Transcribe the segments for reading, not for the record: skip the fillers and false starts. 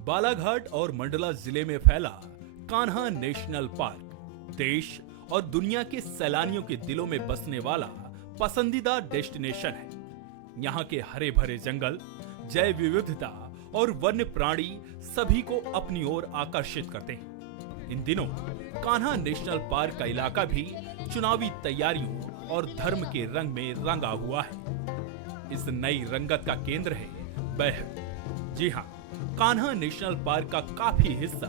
बालाघाट और मंडला जिले में फैला कान्हा नेशनल पार्क देश और दुनिया के सैलानियों के दिलों में बसने वाला पसंदीदा डेस्टिनेशन है। यहाँ के हरे भरे जंगल, जैव विविधता और वन्य प्राणी सभी को अपनी ओर आकर्षित करते हैं। इन दिनों कान्हा नेशनल पार्क का इलाका भी चुनावी तैयारियों और धर्म के रंग में रंगा हुआ है। इस नई रंगत का केंद्र है बैहर। जी हाँ, कान्हा नेशनल पार्क का काफी हिस्सा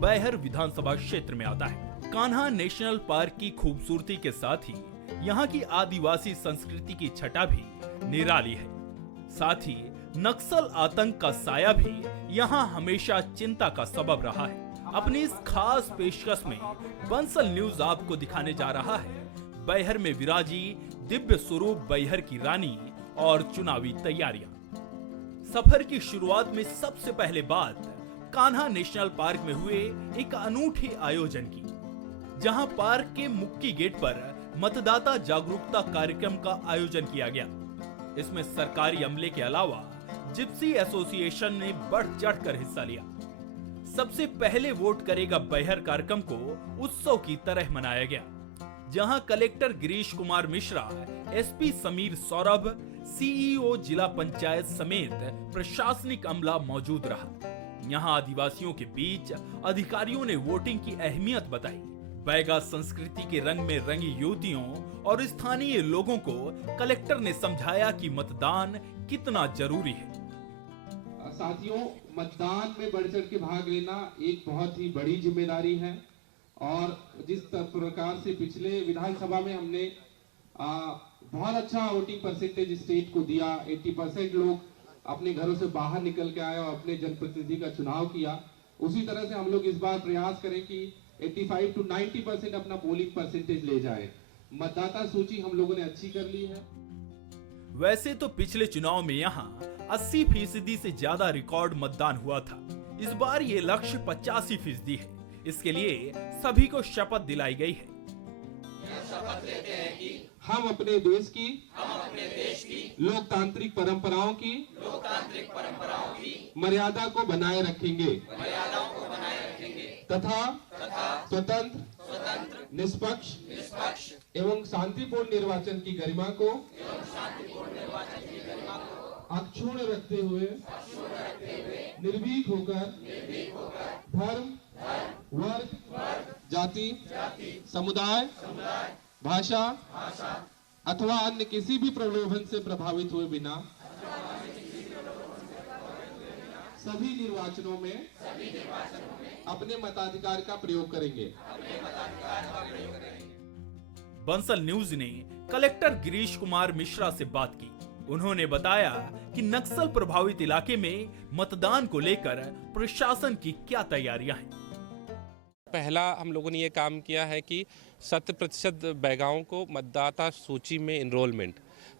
बैहर विधानसभा क्षेत्र में आता है। कान्हा नेशनल पार्क की खूबसूरती के साथ ही यहाँ की आदिवासी संस्कृति की छटा भी निराली है। साथ ही नक्सल आतंक का साया भी यहाँ हमेशा चिंता का सबब रहा है। अपनी इस खास पेशकश में बंसल न्यूज आपको दिखाने जा रहा है बैहर में विराजी दिव्य स्वरूप बैहर की रानी और चुनावी तैयारियां। सफर की शुरुआत में सबसे पहले बात कान्हा नेशनल पार्क में हुए एक अनूठे आयोजन की, जहां पार्क के मुख्य गेट पर मतदाता जागरूकता कार्यक्रम का आयोजन किया गया। इसमें सरकारी अमले के अलावा जिप्सी एसोसिएशन ने बढ़ चढ़कर हिस्सा लिया। सबसे पहले वोट करेगा बैहर कार्यक्रम को उत्सव की तरह मनाया गया, जहां collector Girish Kumar Mishra, SP Sameer Saurabh, CEO जिला पंचायत समेत प्रशासनिक अमला मौजूद रहा। यहां आदिवासियों के बीच अधिकारियों ने वोटिंग की अहमियत बताई। बैगा संस्कृति के रंग में रंगी युवतियों और स्थानीय लोगों को कलेक्टर ने समझाया कि मतदान कितना जरूरी है। साथियों, मतदान में बढ़ चढ़ के भाग लेना एक बहुत ही बड़ी जिम्मेदारी है और जिस प्रकार से पिछले विधानसभा में हमने बहुत अच्छा वोटिंग परसेंटेज स्टेट को दिया, 80% लोग अपने घरों से बाहर निकल के आए और अपने जनप्रतिनिधि का चुनाव किया, उसी तरह से हम लोग इस बार प्रयास करें कि 85 to 90% अपना पोलिंग परसेंटेज ले जाए। मतदाता सूची हम लोगों ने अच्छी कर ली है। वैसे तो पिछले चुनाव में यहाँ 80% से ज्यादा रिकॉर्ड मतदान हुआ था। इस बार ये लक्ष्य 85% है। इसके लिए सभी को शपथ दिलाई गई है। शपथ लेते हैं कि हम अपने देश की लोकतांत्रिक परंपराओं की मर्यादा को बनाए रखेंगे तथा स्वतंत्र, निष्पक्ष एवं शांतिपूर्ण निर्वाचन की गरिमा को अक्षुण्ण रखते हुए निर्भीक होकर धर्म, वर्ग, जाति, समुदाय, भाषा अथवा अन्य किसी भी प्रलोभन से प्रभावित हुए बिना सभी निर्वाचनों में अपने मताधिकार का प्रयोग करेंगे। बंसल न्यूज ने कलेक्टर गिरीश कुमार मिश्रा से बात की। उन्होंने बताया कि नक्सल प्रभावित इलाके में मतदान को लेकर प्रशासन की क्या तैयारियां हैं। पहला हम लोगों ने ये काम किया है कि 100% बैगाओं को मतदाता सूची में इनरोलमेंट,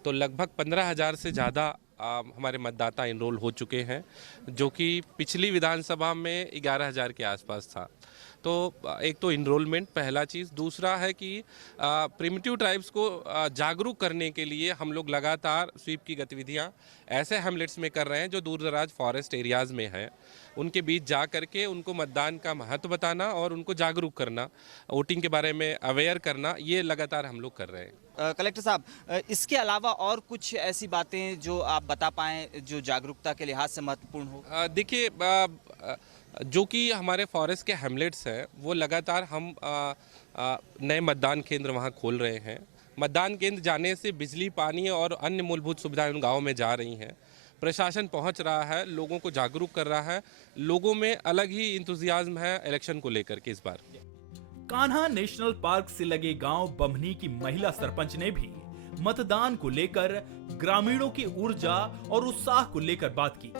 तो लगभग 15,000 से ज़्यादा हमारे मतदाता इनरोल हो चुके हैं, जो कि पिछली विधानसभा में 11,000 के आसपास था। तो एक तो इनरोलमेंट पहला चीज़। दूसरा है कि प्रिमिटिव ट्राइब्स को जागरूक करने के लिए हम लोग लगातार स्वीप की गतिविधियां ऐसे हैमलेट्स में कर रहे हैं जो दूर दराज फॉरेस्ट एरियाज़ में हैं। उनके बीच जा करके उनको मतदान का महत्व बताना और उनको जागरूक करना, वोटिंग के बारे में अवेयर करना, ये लगातार हम लोग कर रहे हैं। कलेक्टर साहब, इसके अलावा और कुछ ऐसी बातें जो आप बता पाएँ जो जागरूकता के लिहाज से महत्वपूर्ण हो? देखिए, जो कि हमारे फॉरेस्ट के हैमलेट्स हैं वो लगातार हम नए मतदान केंद्र वहाँ खोल रहे हैं। मतदान केंद्र जाने से बिजली, पानी और अन्य मूलभूत सुविधाएं उन गाँव में जा रही हैं। प्रशासन पहुंच रहा है, लोगों को जागरूक कर रहा है। लोगों में अलग ही इंतुजियाज्म है इलेक्शन को लेकर के। इस बार कान्हा नेशनल पार्क से लगे गांव बम्हनी की महिला सरपंच ने भी मतदान को लेकर ग्रामीणों की ऊर्जा और उत्साह को लेकर बात की।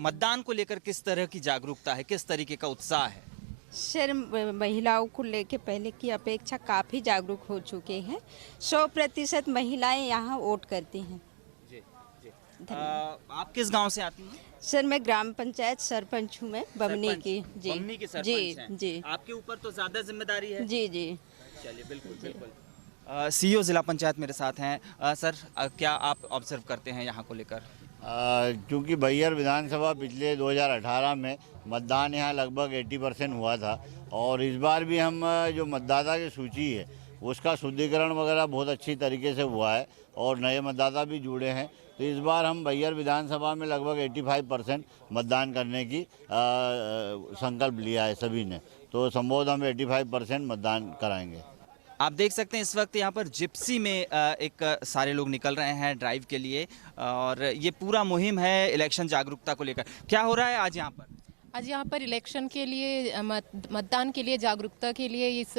मतदान को लेकर किस तरह की जागरूकता है, किस तरीके का उत्साह है? सर, महिलाओं को लेकर पहले की अपेक्षा काफ़ी जागरूक हो चुके हैं। 100% महिलाएं यहाँ वोट करती हैं। आप किस गांव से आती हैं? सर, मैं ग्राम पंचायत सरपंच हूँ, मैं बमनी की। जी, बमनी की सरपंच हैं। जी, आपके ऊपर तो ज़्यादा जिम्मेदारी है। जी जी, चलिए, बिल्कुल। सीईओ जिला पंचायत मेरे साथ हैं। सर, क्या आप ऑब्जर्व करते हैं यहाँ को लेकर? क्योंकि बैहर विधानसभा पिछले 2018 में मतदान यहाँ लगभग 80% हुआ था और इस बार भी हम जो मतदाता की सूची है उसका शुद्धिकरण वगैरह बहुत अच्छी तरीके से हुआ है और नए मतदाता भी जुड़े हैं। तो इस बार हम बैहर विधानसभा में लगभग 85% मतदान करने की संकल्प लिया है सभी ने। तो संभवतः हम 85% मतदान कराएंगे। आप देख सकते हैं इस वक्त यहाँ पर जिप्सी में एक सारे लोग निकल रहे हैं ड्राइव के लिए और ये पूरा मुहिम है इलेक्शन जागरूकता को लेकर। क्या हो रहा है आज यहाँ पर? आज यहाँ पर इलेक्शन के लिए मतदान के लिए जागरूकता के लिए इस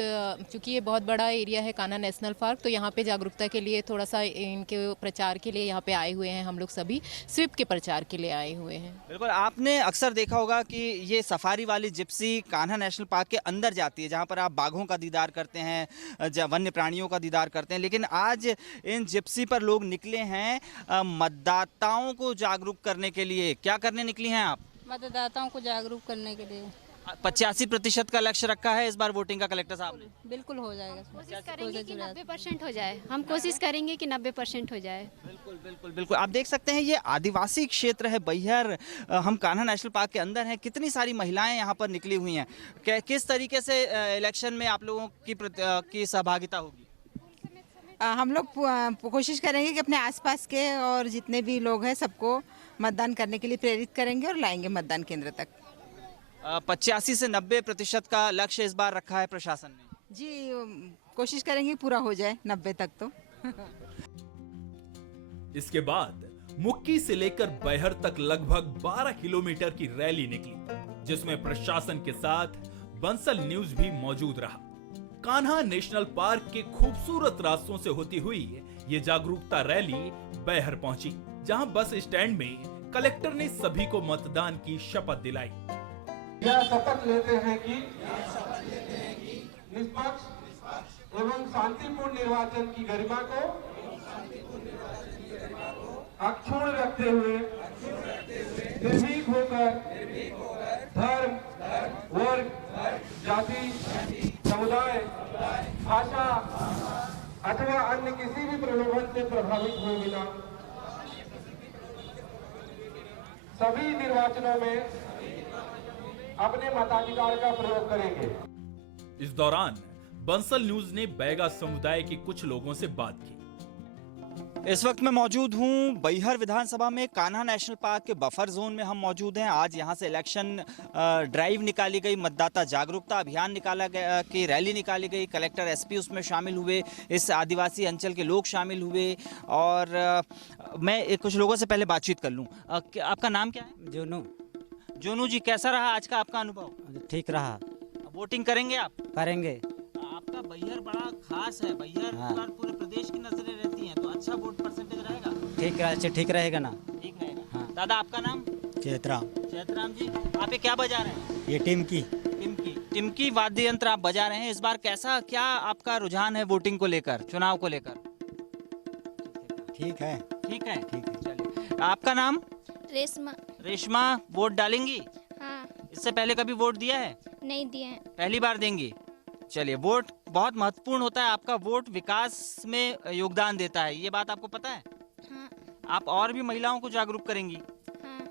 चूँकि ये बहुत बड़ा एरिया है कान्हा नेशनल पार्क, तो यहाँ पे जागरूकता के लिए थोड़ा सा इनके प्रचार के लिए यहाँ पे आए हुए हैं। हम लोग सभी स्वीप के प्रचार के लिए आए हुए हैं। बिल्कुल, आपने अक्सर देखा होगा कि ये सफारी वाली जिप्सी कान्हा नेशनल पार्क के अंदर जाती है जहाँ पर आप बाघों का दीदार करते हैं, वन्य प्राणियों का दीदार करते हैं। लेकिन आज इन जिप्सी पर लोग निकले हैं मतदाताओं को जागरूक करने के लिए। क्या करने निकली हैं आप? मतदाताओं को जागरूक करने के लिए 85% का लक्ष्य रखा है इस बार वोटिंग का कलेक्टर साहब ने। बिल्कुल हो जाएगा। कोशिश करेंगे कि 90% हो जाए। हम कोशिश करेंगे कि 90% हो जाए। बिल्कुल बिल्कुल बिल्कुल। आप देख सकते हैं ये आदिवासी क्षेत्र है बैहर। हम कान्हा नेशनल पार्क के अंदर हैं। कितनी सारी महिलाएं यहाँ पर निकली हुई हैं। किस तरीके से इलेक्शन में आप लोगों की सहभागिता होगी? हम लोग कोशिश करेंगे कि अपने आसपास के और जितने भी लोग हैं सबको मतदान करने के लिए प्रेरित करेंगे और लाएंगे मतदान केंद्र तक। 85 से 90% का लक्ष्य इस बार रखा है प्रशासन ने। जी, कोशिश करेंगे पूरा हो जाए 90 तक तो। इसके बाद मुक्की से लेकर बैहर तक लगभग 12 किलोमीटर की रैली निकली, जिसमें प्रशासन के साथ बंसल न्यूज भी मौजूद रहा। कान्हा नेशनल पार्क के खूबसूरत रास्तों से होती हुई ये जागरूकता रैली बैहर पहुंची, जहां बस स्टैंड में कलेक्टर ने सभी को मतदान की शपथ दिलाई। यह शपथ लेते हैं कि निष्पक्ष एवं शांतिपूर्ण निर्वाचन की गरिमा को अक्षुण्ण रखते हुए निर्भीक होकर धर्म, वर्ग, जाति, समुदाय, भाषा अथवा अन्य किसी भी प्रलोभन से प्रभावित हुए बिना सभी निर्वाचनों में अपने मताधिकार का प्रयोग करेंगे। इस दौरान बंसल न्यूज ने बैगा समुदाय के कुछ लोगों से बात की। इस वक्त मैं मौजूद हूं बैहर विधानसभा में कान्हा नेशनल पार्क के बफर जोन में हम मौजूद हैं। आज यहां से इलेक्शन ड्राइव निकाली गई, मतदाता जागरूकता अभियान निकाला गया, की रैली निकाली गई। कलेक्टर एसपी उसमें शामिल हुए, इस आदिवासी अंचल के लोग शामिल हुए और मैं कुछ लोगों से पहले बातचीत कर लूं। आपका नाम क्या है? जोनू। जोनू जी, कैसा रहा आज का आपका अनुभव? ठीक रहा। वोटिंग करेंगे आप? करेंगे। आपका बैहर बड़ा खास है, बैहर पर पूरे प्रदेश की नजरें रहती हैं, तो अच्छा वोट परसेंटेज रहेगा? ठीक रहेगा ना? ठीक रहेगा। हाँ। दादा, आपका नाम? चैतराम। चैतराम जी, आप ये क्या बजा रहे हैं? ये टिमकी वाद्य यंत्र आप बजा रहे हैं। इस बार क्या आपका रुझान है वोटिंग को लेकर, चुनाव को लेकर? ठीक है। चलिए, आपका नाम? रेशमा। रेशमा, वोट डालेंगी? हाँ। इससे पहले कभी वोट दिया है? नहीं दिए हैं। पहली बार देंगी? चलिए, वोट बहुत महत्वपूर्ण होता है। आपका वोट विकास में योगदान देता है, ये बात आपको पता है? हाँ। आप और भी महिलाओं को जागरूक करेंगी? हाँ।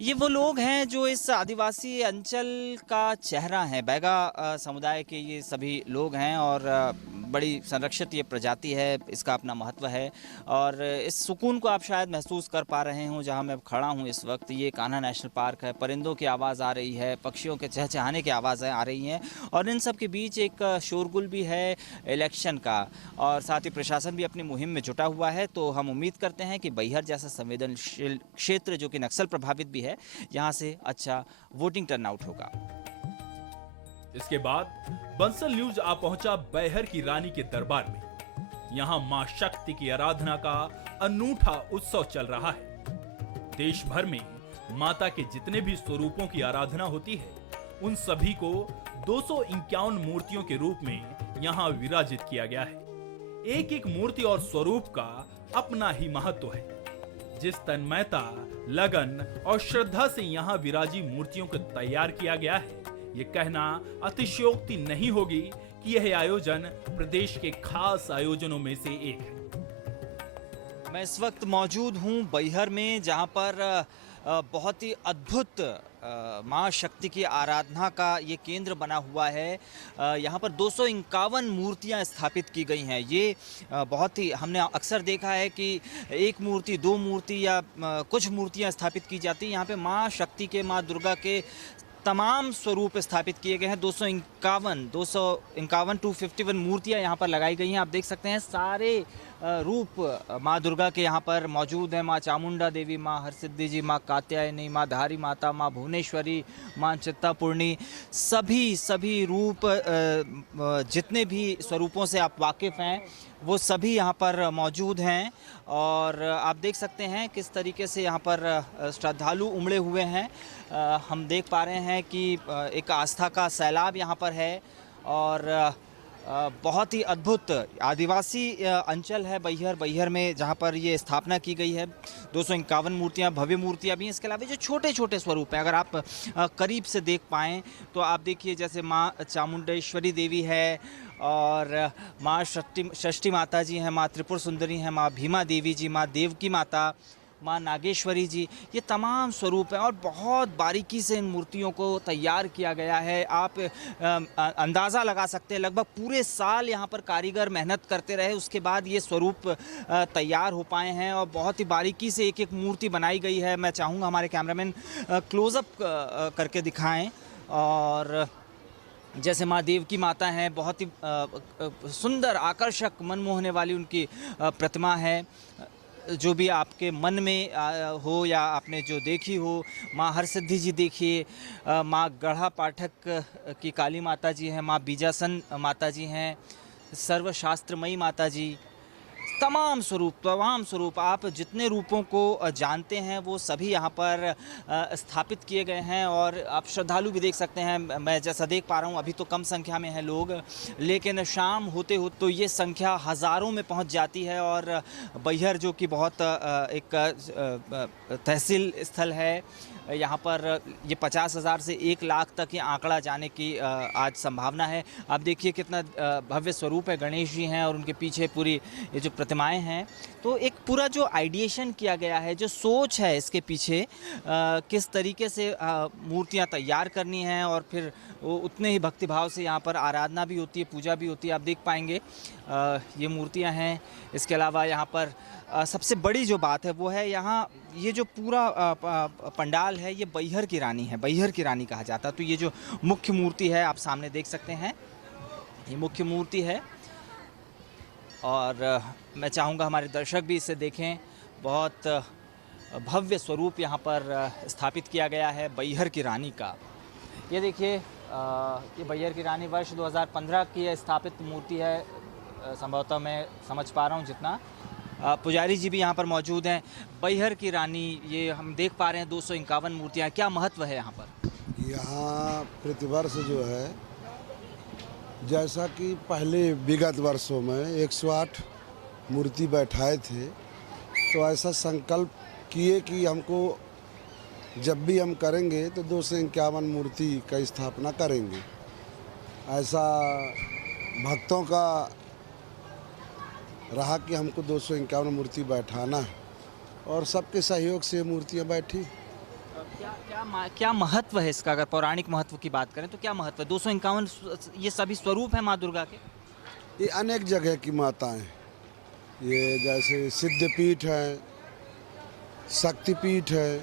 ये वो लोग हैं जो इस आदिवासी अंचल का चेहरा है। बैगा समुदाय के ये सभी लोग हैं और बड़ी संरक्षित ये प्रजाति है, इसका अपना महत्व है और इस सुकून को आप शायद महसूस कर पा रहे हों जहां मैं खड़ा हूं इस वक्त। ये कान्हा नेशनल पार्क है, परिंदों की आवाज़ आ रही है, पक्षियों के चहचहाने की आवाज़ें आ रही हैं और इन सब के बीच एक शोरगुल भी है इलेक्शन का और साथ ही प्रशासन भी अपनी मुहिम में जुटा हुआ है। तो हम उम्मीद करते हैं कि बैहर जैसा संवेदनशील क्षेत्र जो कि नक्सल प्रभावित भी है, यहाँ से अच्छा वोटिंग टर्नआउट होगा। इसके बाद बंसल न्यूज आ पहुंचा बैहर की रानी के दरबार में। यहां मां शक्ति की आराधना का अनूठा उत्सव चल रहा है। देश भर में माता के जितने भी स्वरूपों की आराधना होती है, उन सभी को 251 मूर्तियों के रूप में यहां विराजित किया गया है। एक एक मूर्ति और स्वरूप का अपना ही महत्व है। जिस तन्मयता, लगन और श्रद्धा से यहाँ विराजी मूर्तियों को तैयार किया गया है, ये कहना अतिशयोक्ति नहीं होगी कि यह आयोजन प्रदेश के खास आयोजनों में से एक है। मैं इस वक्त मौजूद हूँ बैहर में, जहाँ पर बहुत ही अद्भुत माँ शक्ति की आराधना का ये केंद्र बना हुआ है। यहाँ पर 251 मूर्तियाँ स्थापित की गई हैं। ये बहुत ही हमने अक्सर देखा है कि एक मूर्ति, दो मूर्ति या कुछ मूर्तियाँ स्थापित की जाती हैं। यहाँ पे माँ शक्ति के, माँ दुर्गा के तमाम स्वरूप स्थापित किए गए हैं। 251 मूर्तियाँ यहाँ पर लगाई गई हैं। आप देख सकते हैं सारे रूप माँ दुर्गा के यहाँ पर मौजूद हैं। माँ चामुंडा देवी, माँ हरसिद्धि जी, माँ कात्यायनी, माँ धारी माता, माँ भुवनेश्वरी, माँ चित्तापूर्णी, सभी रूप जितने भी स्वरूपों से आप वाकिफ़ हैं वो सभी यहाँ पर मौजूद हैं। और आप देख सकते हैं किस तरीके से यहाँ पर श्रद्धालु उमड़े हुए हैं। हम देख पा रहे हैं कि एक आस्था का सैलाब यहाँ पर है और बहुत ही अद्भुत आदिवासी अंचल है बैहर में, जहाँ पर ये स्थापना की गई है। 251 मूर्तियाँ, भव्य मूर्तियाँ भी हैं। इसके अलावा जो छोटे छोटे स्वरूप हैं, अगर आप करीब से देख पाएँ तो आप देखिए, जैसे माँ चामुंडेश्वरी देवी है और माँ षष्ठी माता जी हैं, माँ त्रिपुर सुंदरी हैं, माँ भीमा देवी जी, माँ देवकी माता, माँ नागेश्वरी जी, ये तमाम स्वरूप हैं और बहुत बारीकी से इन मूर्तियों को तैयार किया गया है। आप अंदाज़ा लगा सकते हैं, लगभग पूरे साल यहाँ पर कारीगर मेहनत करते रहे, उसके बाद ये स्वरूप तैयार हो पाए हैं और बहुत ही बारीकी से एक एक मूर्ति बनाई गई है। मैं चाहूँगा हमारे कैमरामैन क्लोज़अप करके दिखाएँ। और जैसे माँ देव की माता हैं, बहुत ही सुंदर, आकर्षक, मन मोहने वाली उनकी प्रतिमा है। जो भी आपके मन में हो या आपने जो देखी हो, माँ हरसिद्धि जी देखिए, माँ गढ़ा पाठक की काली माता जी हैं, माँ बीजासन माता जी हैं, सर्वशास्त्रमयी माता जी, तमाम स्वरूप आप जितने रूपों को जानते हैं वो सभी यहाँ पर स्थापित किए गए हैं। और आप श्रद्धालु भी देख सकते हैं, मैं जैसा देख पा रहा हूँ अभी तो कम संख्या में हैं लोग, लेकिन शाम होते तो ये संख्या हज़ारों में पहुँच जाती है। और बैहर जो कि बहुत एक तहसील स्थल है, यहाँ पर ये 50,000 से 1 लाख तक ये आंकड़ा जाने की आज संभावना है। आप देखिए कितना भव्य स्वरूप है, गणेश जी हैं और उनके पीछे पूरी ये जो प्रतिमाएं हैं। तो एक पूरा जो आइडिएशन किया गया है, जो सोच है इसके पीछे, किस तरीके से मूर्तियाँ तैयार करनी हैं और फिर वो उतने ही भक्तिभाव से यहाँ पर आराधना भी होती है, पूजा भी होती है। आप देख पाएंगे ये मूर्तियाँ हैं। इसके अलावा यहाँ पर सबसे बड़ी जो बात है वो है, यहाँ ये जो पूरा पंडाल है ये बैहर की रानी है, बैहर की रानी कहा जाता है। तो ये जो मुख्य मूर्ति है आप सामने देख सकते हैं, ये मुख्य मूर्ति है और मैं चाहूँगा हमारे दर्शक भी इसे देखें। बहुत भव्य स्वरूप यहाँ पर स्थापित किया गया है बैहर की रानी का। ये देखिए, ये बैहर की रानी वर्ष 2015 की स्थापित मूर्ति है, संभवतः मैं समझ पा रहा हूँ जितना। पुजारी जी भी यहाँ पर मौजूद हैं। बैहर की रानी, ये हम देख पा रहे हैं 251 मूर्तियाँ, क्या महत्व है यहाँ पर? यहाँ प्रतिवर्ष जो है, जैसा कि पहले विगत वर्षों में 108 मूर्ति बैठाए थे, तो ऐसा संकल्प किए कि हमको जब भी हम करेंगे तो 251 मूर्ति का स्थापना करेंगे। ऐसा भक्तों का रहा कि हमको 251 मूर्ति बैठाना है और सबके सहयोग से मूर्तियाँ बैठी। क्या महत्व है इसका? अगर पौराणिक महत्व की बात करें तो क्या महत्व है? 251 ये सभी स्वरूप हैं माँ दुर्गा के? ये अनेक जगह की माताएं, ये जैसे सिद्धपीठ है, शक्तिपीठ है,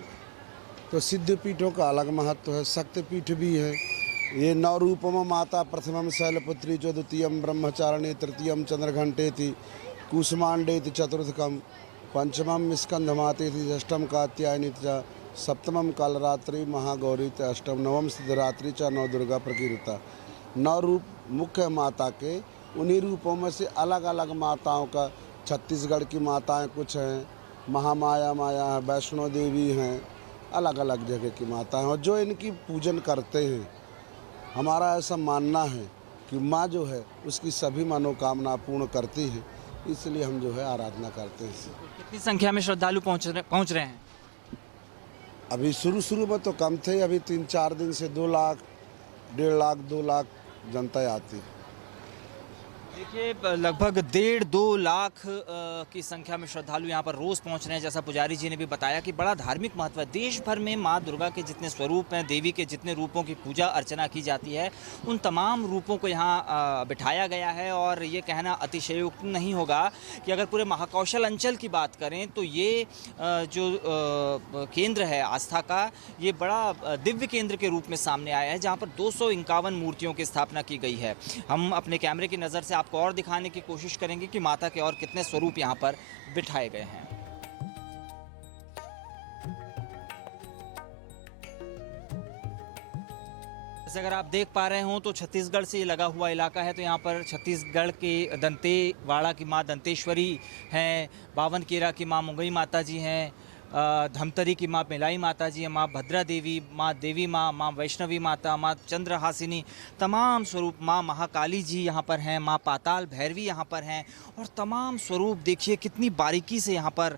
तो सिद्धपीठों का अलग महत्व है, शक्तिपीठ भी है। ये 9 रूपम माता, प्रथमम शैलपुत्री च, द्वितीयम ब्रह्मचारिणी, तृतीयम चंद्रघंटेति, कुसुमांडेति, चतुर्थकम पंचमम स्कंधमातेति, षष्ठम कात्यायनी च, सप्तमम कालरात्रि महागौरी, अष्टम नवम सिद्धरात्रि च, नव दुर्गा प्रकीर्ता। 9 रूप मुख्य माता के, उन्हीं रूपों में से अलग अलग माताओं का, छत्तीसगढ़ की माताएं कुछ हैं, महामाया माया है, वैष्णो देवी हैं, अलग अलग जगह की माताएं, और जो इनकी पूजन करते हैं, हमारा ऐसा मानना है कि माँ जो है उसकी सभी मनोकामना पूर्ण करती है, इसलिए हम जो है आराधना करते हैं। कितनी संख्या में श्रद्धालु पहुँच रहे हैं? अभी शुरू में तो कम थे, अभी 3-4 दिन से 2 लाख, 1.5 लाख, 2 लाख जनता आती है। देखिए लगभग 1.5-2 लाख की संख्या में श्रद्धालु यहाँ पर रोज़ पहुँच रहे हैं। जैसा पुजारी जी ने भी बताया कि बड़ा धार्मिक महत्व है। देश भर में माँ दुर्गा के जितने स्वरूप हैं, देवी के जितने रूपों की पूजा अर्चना की जाती है, उन तमाम रूपों को यहाँ बिठाया गया है। और ये कहना अतिशयोक्त नहीं होगा कि अगर पूरे महाकौशल अंचल की बात करें तो ये जो केंद्र है आस्था का, ये बड़ा दिव्य केंद्र के रूप में सामने आया है, जहाँ पर 251 मूर्तियों की स्थापना की गई है। हम अपने कैमरे की नज़र से आपको और दिखाने की कोशिश करेंगे कि माता के और कितने स्वरूप यहाँ पर बिठाए गए हैं। जैसे अगर आप देख पा रहे हो तो छत्तीसगढ़ से ये लगा हुआ इलाका है, तो यहाँ पर छत्तीसगढ़ के दंतेवाड़ा की माँ दंतेश्वरी हैं, बावनकेरा की माँ मुंगई माता जी हैं, धमतरी की माँ मेलाई माता जी है, माँ भद्रा देवी, माँ देवी माँ, माँ वैष्णवी माता, माँ चंद्रहासिनी, तमाम स्वरूप, माँ महाकाली जी यहाँ पर हैं, माँ पाताल भैरवी यहाँ पर हैं। और तमाम स्वरूप देखिए कितनी बारीकी से यहाँ पर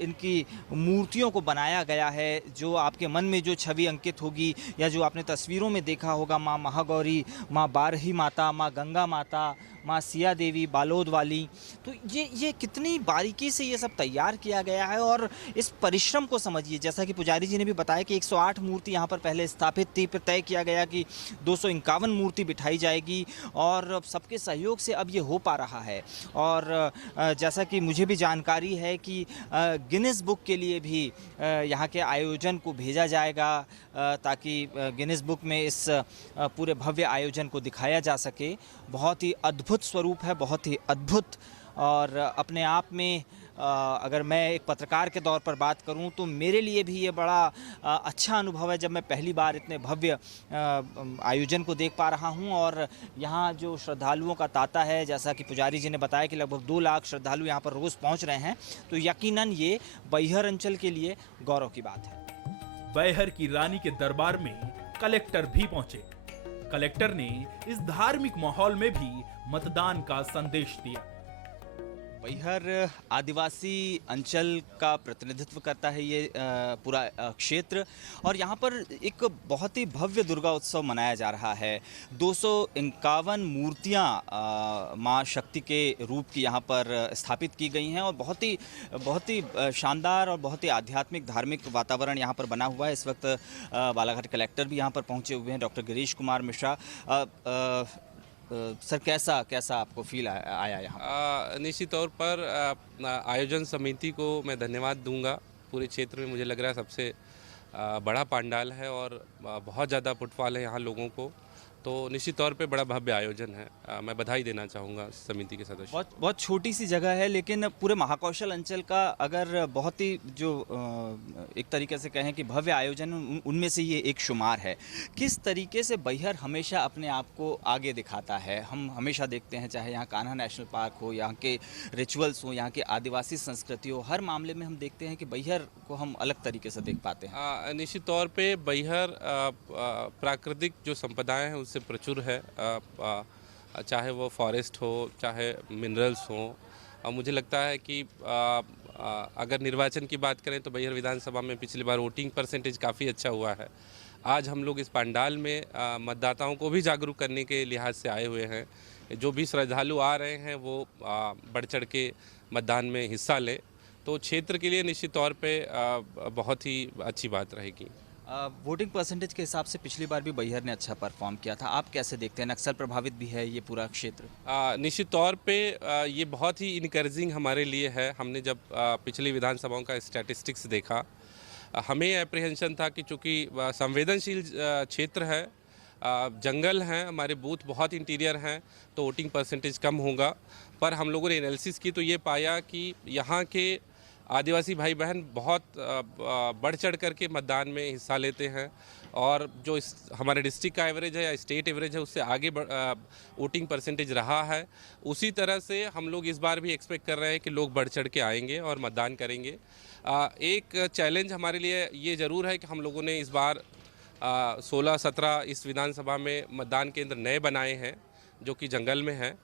इनकी मूर्तियों को बनाया गया है। जो आपके मन में जो छवि अंकित होगी या जो आपने तस्वीरों में देखा होगा, माँ महागौरी, माँ बारही माता, माँ गंगा माता, माँ सिया देवी बालोद वाली, तो ये कितनी बारीकी से ये सब तैयार किया गया है। और इस परिश्रम को समझिए, जैसा कि पुजारी जी ने भी बताया कि 108 मूर्ति यहाँ पर पहले स्थापित थी, फिर तय किया गया कि 251 मूर्ति बिठाई जाएगी और सबके सहयोग से अब ये हो पा रहा है। और जैसा कि मुझे भी जानकारी है कि गिनीज बुक के लिए भी यहाँ के आयोजन को भेजा जाएगा, ताकि गिनीज बुक में इस पूरे भव्य आयोजन को दिखाया जा सके। बहुत ही अद्भुत स्वरूप है, बहुत ही अद्भुत। और अपने आप में अगर मैं एक पत्रकार के तौर पर बात करूं तो मेरे लिए भी ये बड़ा अच्छा अनुभव है, जब मैं पहली बार इतने भव्य आयोजन को देख पा रहा हूं। और यहाँ जो श्रद्धालुओं का तांता है, जैसा कि पुजारी जी ने बताया कि लगभग 2 लाख श्रद्धालु यहाँ पर रोज़ पहुँच रहे हैं, तो यकीनन ये बैहर अंचल के लिए गौरव की बात है। बैहर की रानी के दरबार में कलेक्टर भी पहुंचे। कलेक्टर ने इस धार्मिक माहौल में भी मतदान का संदेश दिया। बैहर आदिवासी अंचल का प्रतिनिधित्व करता है ये पूरा क्षेत्र, और यहाँ पर एक बहुत ही भव्य दुर्गा उत्सव मनाया जा रहा है। 251 मूर्तियाँ माँ शक्ति के रूप की यहाँ पर स्थापित की गई हैं और बहुत ही शानदार और बहुत ही आध्यात्मिक धार्मिक वातावरण यहाँ पर बना हुआ है। इस वक्त बालाघाट कलेक्टर भी यहाँ पर पहुँचे हुए हैं, डॉक्टर गिरीश कुमार मिश्रा। सर कैसा आपको फील आया यहाँ? निश्चित तौर पर आयोजन समिति को मैं धन्यवाद दूंगा। पूरे क्षेत्र में मुझे लग रहा है सबसे बड़ा पंडाल है और बहुत ज़्यादा फुटफॉल है यहाँ लोगों को, तो निश्चित तौर पे बड़ा भव्य आयोजन है। मैं बधाई देना चाहूँगा समिति के सदस्य। बहुत छोटी सी जगह है, लेकिन पूरे महाकौशल अंचल का अगर बहुत ही जो एक तरीके से कहें कि भव्य आयोजन, उनमें से ये एक शुमार है। किस तरीके से बैहर हमेशा अपने आप को आगे दिखाता है? हम हमेशा देखते हैं, चाहे यहाँ कान्हा नेशनल पार्क हो, यहाँ के रिचुअल्स हो, यहाँ के आदिवासी संस्कृति हो, हर मामले में हम देखते हैं कि बैहर को हम अलग तरीके से देख पाते हैं। निश्चित तौर पर बैहर प्राकृतिक जो संपदाएँ हैं उससे प्रचुर है, चाहे वो फॉरेस्ट हो, चाहे मिनरल्स हो। और मुझे लगता है कि अगर निर्वाचन की बात करें तो बैहर विधानसभा में पिछली बार वोटिंग परसेंटेज काफ़ी अच्छा हुआ है। आज हम लोग इस पंडाल में मतदाताओं को भी जागरूक करने के लिहाज से आए हुए हैं। जो भी श्रद्धालु आ रहे हैं वो बढ़ चढ़ के मतदान में हिस्सा लें, तो क्षेत्र के लिए निश्चित तौर पे बहुत ही अच्छी बात रहेगी। वोटिंग परसेंटेज के हिसाब से पिछली बार भी बैहर ने अच्छा परफॉर्म किया था, आप कैसे देखते हैं? नक्सल प्रभावित भी है ये पूरा क्षेत्र। निश्चित तौर पे ये बहुत ही इनकरेजिंग हमारे लिए है। हमने जब पिछली विधानसभाओं का स्टैटिस्टिक्स देखा, हमें एप्रीहेंशन था कि चूँकि संवेदनशील क्षेत्र है, जंगल हैं, हमारे बूथ बहुत इंटीरियर हैं, तो वोटिंग परसेंटेज कम होगा। पर हम लोगों ने एनालिसिस की तो ये पाया कि यहाँ के आदिवासी भाई बहन बहुत बढ़ चढ़ करके मतदान में हिस्सा लेते हैं, और जो हमारे डिस्ट्रिक्ट का एवरेज है या स्टेट एवरेज है उससे आगे वोटिंग परसेंटेज रहा है। उसी तरह से हम लोग इस बार भी एक्सपेक्ट कर रहे हैं कि लोग बढ़ चढ़ के आएंगे और मतदान करेंगे। एक चैलेंज हमारे लिए ये ज़रूर है कि हम लोगों ने इस बार 16-17 इस विधानसभा में मतदान केंद्र नए बनाए हैं जो कि जंगल में हैं,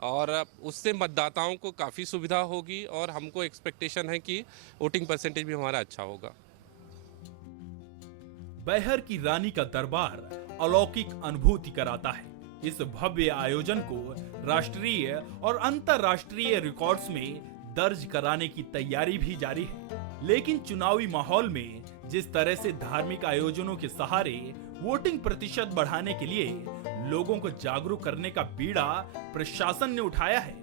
और उससे मतदाताओं को काफ़ी सुविधा होगी और हमको एक्सपेक्टेशन है कि वोटिंग परसेंटेज भी हमारा अच्छा होगा। बैहर की रानी का दरबार अलौकिक अनुभूति कराता है। इस भव्य आयोजन को राष्ट्रीय और अंतर्राष्ट्रीय रिकॉर्ड्स में दर्ज कराने की तैयारी भी जारी है। लेकिन चुनावी माहौल में जिस तरह से धार्मिक आयोजनों के सहारे वोटिंग प्रतिशत बढ़ाने के लिए लोगों को जागरूक करने का बीड़ा प्रशासन ने उठाया है,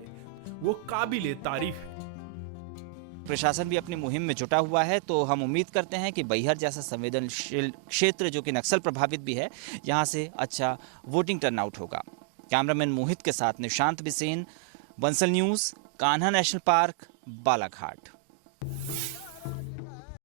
वो काबिले तारीफ है। प्रशासन भी अपनी मुहिम में जुटा हुआ है, तो हम उम्मीद करते हैं कि बैहर जैसा संवेदनशील क्षेत्र जो कि नक्सल प्रभावित भी है, यहाँ से अच्छा वोटिंग टर्नआउट होगा। कैमरामैन मोहित के साथ Nishant Bisen, Bansal news, Kanha national park, Balaghat.